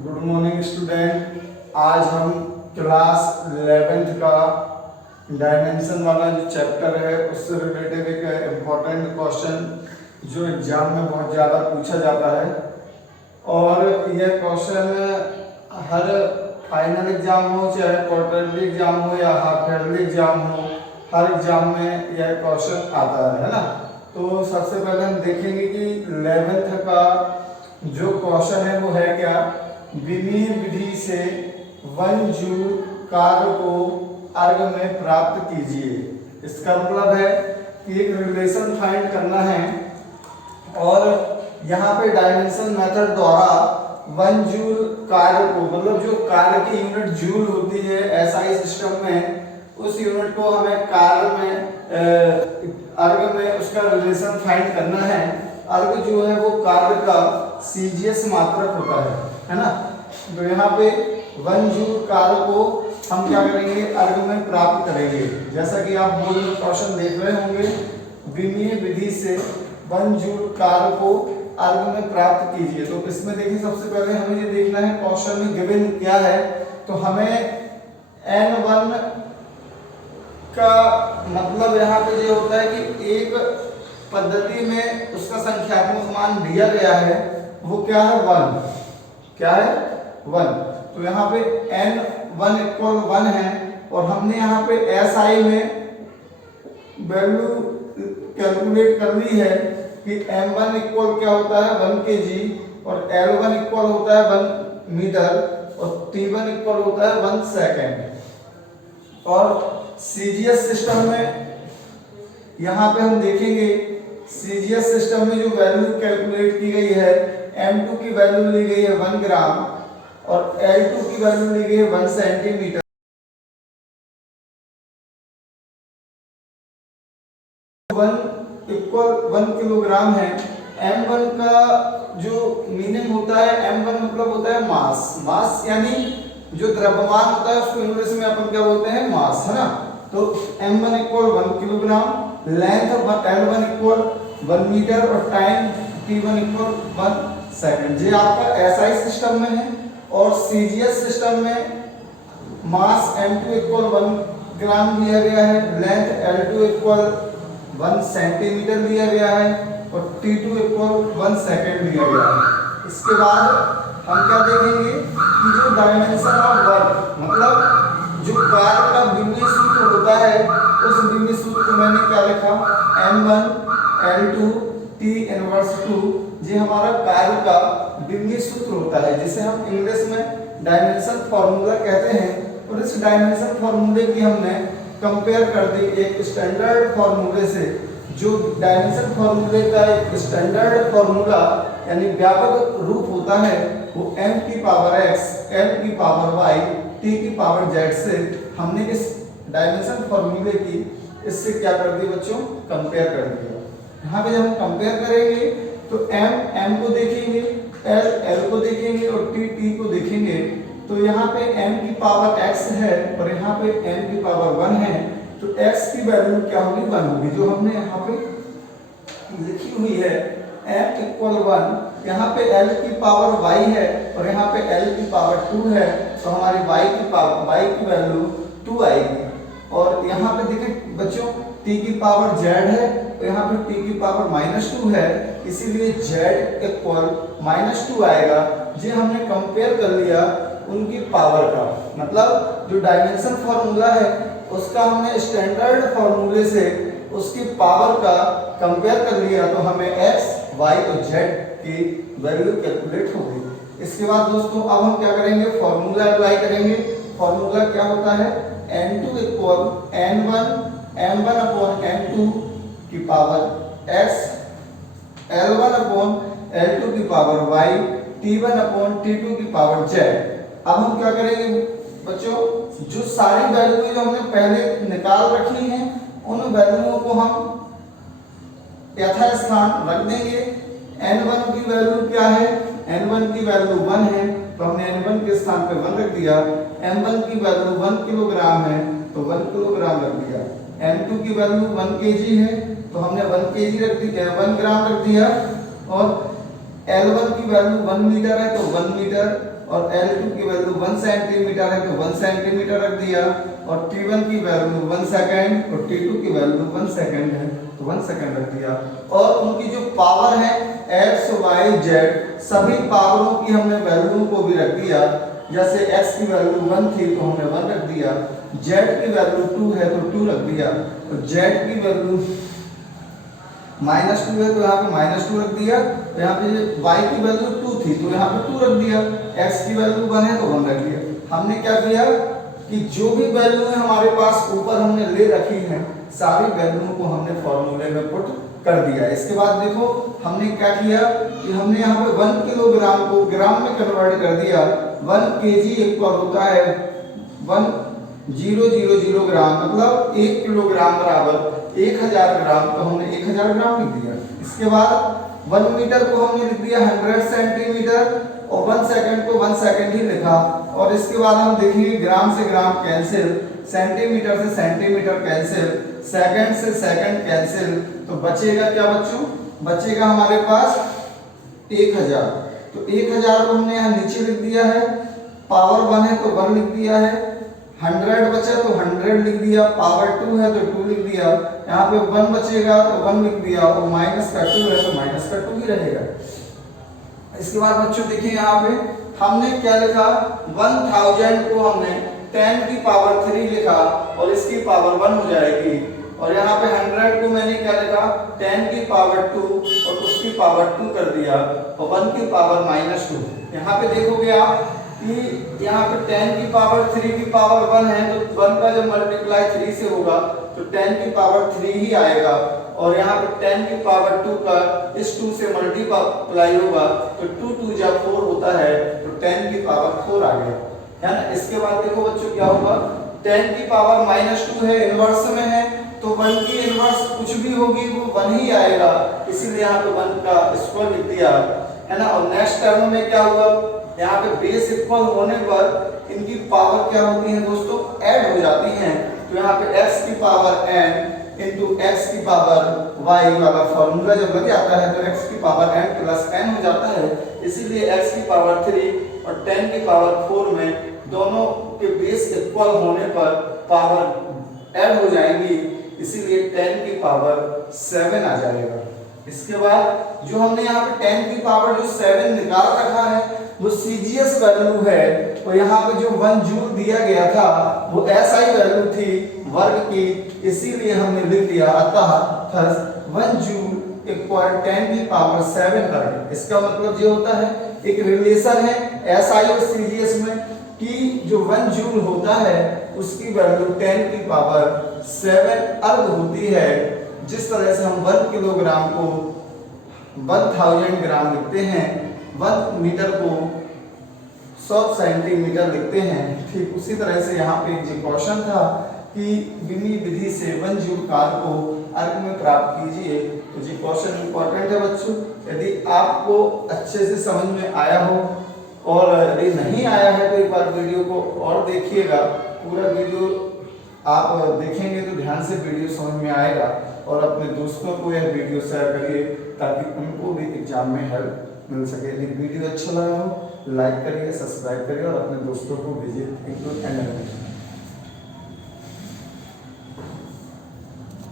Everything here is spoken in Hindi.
Good morning student. आज हम क्लास 11th का डायमेंशन वाला जो चैप्टर है उससे रिलेटेड एक इम्पोर्टेंट क्वेश्चन जो एग्जाम में बहुत ज़्यादा पूछा जाता है और यह क्वेश्चन हर फाइनल एग्जाम हो चाहे क्वार्टरली एग्जाम हो या हाफ ईयरली एग्जाम हो, हर एग्जाम में यह क्वेश्चन आता है ना। तो सबसे पहले हम देखेंगे कि 11th का जो क्वेश्चन है वो है क्या, विमीय विधि से 1 जूल कार्य को अर्ग में प्राप्त कीजिए। इसका मतलब है कि एक रिलेशन फाइंड करना है और यहाँ पे डायमेंशन मेथड द्वारा 1 जूल कार्य को, मतलब जो कार्य की यूनिट जूल होती है एसआई सिस्टम में, उस यूनिट को हमें कार्य में अर्ग में उसका रिलेशन फाइंड करना है। अर्ग जो है वो कार्य का सीजीएस मात्रक होता है ना। तो यहाँ पे 1 जूल कार्य को हम क्या करेंगे, अर्ग में प्राप्त करेंगे। जैसा कि आप बोर्ड में क्वेश्चन देख रहे होंगे, विमीय विधि से 1 जूल कार्य को अर्ग में प्राप्त कीजिए। तो इसमें देखिए सबसे पहले हमें ये देखना है क्वेश्चन में गिवन क्या है। तो हमें N1 का मतलब यहाँ पे ये होता है कि एक पद्धति में उसका संख्यात्मक मान दिया गया है, वो क्या है 1, क्या है 1। तो यहाँ पे N1 इक्वल 1 है और हमने यहाँ पे SI में वैल्यू कैलकुलेट कर ली है कि M1 इक्वल क्या होता है 1 kg और L1 इक्वल होता है 1 मीटर और T1 इक्वल होता है 1 सेकेंड। और सीजीएस सिस्टम में यहाँ पे हम देखेंगे, सीजीएस सिस्टम में जो वैल्यू कैलकुलेट की गई है, M2 की वैल्यू ली गई है 1 ग्राम और L2 की वैल्यू ली गई है 1 सेंटीमीटर। 1 इक्वल 1 किलोग्राम है। M1 का जो मीनिंग होता है, M1 मतलब होता है मास। मास यानी जो द्रव्यमान होता है उसको इंग्लिश में अपन क्या बोलते हैं, मास, है ना। तो M1 equal 1 kilogram, length L1 equal 1 metre और टाइम T1 इक्वल 1 सेकंड। ये आपका SI सिस्टम में है। और CGS सिस्टम में मास M2 इक्वल 1 ग्राम दिया गया है, लेंथ L2 इक्वल 1 सेंटीमीटर दिया गया है और T2 इक्वल 1 सेकंड दिया गया है। इसके बाद हम क्या देखेंगे कि जो डायमेंशन ऑफ वर्क, मतलब जो कार्य का बिंदु सूत्र होता है, उस बिंदु सूत्र को मैंने क्या लिखा, M1 L2 T इनवर्स 2, ये हमारा कार्य का बिंदु सूत्र होता है, जिसे हम इंग्लिश में डायमेंशन फार्मूला कहते हैं। और इस डायमेंशन फार्मूले की हमने कंपेयर कर दी एक स्टैंडर्ड फार्मूले से। जो डायमेंशन फार्मूले का एक स्टैंडर्ड फार्मूला यानी व्यापक रूप होता है वो m की पावर x, l की पावर y, t की पावर z से हमने इस डायमेंशन फार्मूले की इससे क्या कर दिया बच्चों, कंपेयर कर दिया। यहाँ पे जब हम कंपेयर करेंगे तो m को देखेंगे, l को देखेंगे और t को देखेंगे। तो यहाँ पे m की पावर x है और यहाँ पे m की पावर 1 है। तो x की वैल्यू क्या होगी, 1 होगी, जो हमने यहाँ पे लिखी हुई है m इक्वल 1। यहाँ पे l की पावर y है और यहाँ पे l की पावर 2 है, तो हमारी y की वैल्यू 2 आएगी। और यहाँ पे देखिए बच्चों t की पावर z है और यहाँ पे t की पावर -2 है, इसीलिए z इक्वल -2 आएगा। ये हमने कंपेयर कर लिया उनकी पावर का, मतलब जो डायमेंशन फार्मूला है उसका हमने स्टैंडर्ड फार्मूले से उसकी पावर का कंपेयर कर लिया, तो हमें x, y और z की वैल्यू कैलकुलेट हो गई। इसके बाद दोस्तों अब हम क्या करेंगे, फार्मूला अप्लाई करेंगे। फार्मूला क्या होता है, N2 equal N1 M1 upon M2 की power x, L1 upon L2 की power y, T1 upon T2 की पावर z। अब हम क्या करेंगे बच्चों, जो सारी वैल्यू जो हमने पहले निकाल रखी हैं उन वैल्यूओं को हम यथास्थान रख देंगे। N1 की वैल्यू क्या है, N1 की वैल्यू 1 है, तो हमने N1 के स्थान पे 1 रख दिया। M1 की वैल्यू 1 किलोग्राम है तो 1 किलोग्राम रख दिया। M2 की वैल्यू 1 kg है तो हमने 1 kg रख दिया, 1 ग्राम रख दिया। और L1 की वैल्यू 1 मीटर है तो 1 मीटर, और L2 की वैल्यू 1 सेंटीमीटर है तो 1 सेंटीमीटर रख दिया, और T1 की वैल्यू 1 सेकंड और T2 की वैल्यू 1 सेकंड है तो 1 सेकंड रख दिया। और उनकी जो पावर है x y z सभी पावरों की हमने वैल्यू को भी रख दिया। जैसे x की वैल्यू 1 थी तो हमने 1 रख दिया, z की वैल्यू 2 है तो 2 रख दिया, और z की वैल्यू -2 है तो यहाँ पे -2 रख दिया, तो यहाँ पे y की वैल्यू 2 थी तो यहाँ पे 2 रख दिया, x की वैल्यू 1 है तो 1 रख दिया। हमने क्या किया कि जो भी वैल्यू है हमारे पास ऊपर हमने ले रखी है सारी वैल्यू को हमने फॉर्मूले में पुट कर दिया। इसके बाद देखो हमने क्या किया कि हमने यहाँ पे 1 किलोग्राम को ग्राम में कन्वर्ट कर दिया। 1 केजी इक्वल होता है 1000 ग्राम, मतलब 1 किलोग्राम बराबर 1000 ग्राम, तो हमने 1000 ग्राम लिख दिया। इसके बाद 1 मीटर को हमने लिख दिया 100 सेंटीमीटर, और 1 सेकंड को 1 सेकंड ही लिखा। और इसके बाद हम देखेंगे ग्राम से ग्राम कैंसिल, सेंटीमीटर से सेंटीमीटर कैंसिल, सेकंड से सेकंड कैंसिल, तो बचेगा क्या बच्चों, बचेगा हमारे पास 1000। तो 1000 को हमने यहाँ नीचे लिख दिया है, पावर 1 है तो 1 लिख दिया है, 100 बचा तो 100 लिख दिया, पावर 2 है तो 2 लिख दिया, यहाँ पे 1 बचेगा तो 1 लिख दिया, और माइनस का 2 है तो माइनस का 2 ही रहेगा। इसके बाद बच्चों देखिए यहाँ पे हमने क्या लिखा, 1000 को हमने 10 की पावर 3 लिखा और इसकी पावर 1 हो जाएगी, और यहाँ पे 100 को मैंने क्या लिखा 10 की पावर 2 और उसकी पावर 2 कर दिया, और 1 की पावर -2। यहाँ पे देखोगे आप कि यहाँ पे 10 की पावर 3 की पावर 1 है तो 1 का जब मल्टीप्लाई 3 से होगा तो 10 की पावर 3 ही आएगा, और यहाँ पे 10 की पावर 2 का इस 2 से मल्टीप्लाई होगा तो 2 2 जब 4 होता है तो 10 की पावर 4 आ गया, है ना। इसके बाद देखो बच्चों क्या होगा, 10 की पावर -2 है, इनवर्स में है तो 1 की इनवर्स कुछ भी होगी वो 1 ही आएगा, इसीलिए यहाँ पे 1 का स्क्वायर लिख दिया, है ना। और नेक्स्ट टर्म में क्या होगा, यहाँ पे बेस इक्वल होने पर इनकी पावर क्या होती है दोस्तों, ऐड हो जाती हैं, तो यहाँ पे x की पावर n इंटू x की पावर y वाला फॉर्मूला जब लग जाता है तो x की पावर n प्लस n हो जाता है, इसीलिए x की पावर 3 और 10 की पावर 4 में दोनों के बेस इक्वल होने पर पावर ऐड हो जाएंगी, इसीलिए 10 की पावर 7 आ जाएगा। इसके बाद जो हमने यहाँ पे 10 की पावर जो 7 निकाल रखा है वो सीजीएस वैल्यू है, तो यहाँ पे जो 1 जूल दिया गया था वो एसआई वैल्यू थी वर्ग की, इसीलिए हमने लिख दिया अतः 1 जूल इक्वल 10 की पावर 7 वर्ग। इसका मतलब ये होता है एक रिलेशन है एसआई और सीजीएस में कि जो 1 जूल होता है उसकी वैल्यू 10 की पावर 7 अर्ग होती है। जिस तरह से हम 1 किलोग्राम को 1000 ग्राम लिखते हैं, 1 मीटर को 100 सेंटीमीटर लिखते हैं, ठीक उसी तरह से यहाँ पे जो क्वेश्चन था कि विमी विधि से 1 जूल कार को अर्ग में प्राप्त कीजिए, तो ये क्वेश्चन इंपॉर्टेंट है बच्चों। यदि आपको अच्छे से समझ में आया हो और यदि नहीं आया है तो एक बार वीडियो को और देखिएगा, पूरा वीडियो आप देखेंगे तो ध्यान से वीडियो समझ में आएगा, और अपने दोस्तों को यह वीडियो शेयर करिए ताकि उनको भी एग्जाम में हेल्प मिल सके। यदि वीडियो अच्छा लगा हो लाइक करिए, सब्सक्राइब करिए और अपने दोस्तों को भेजिए।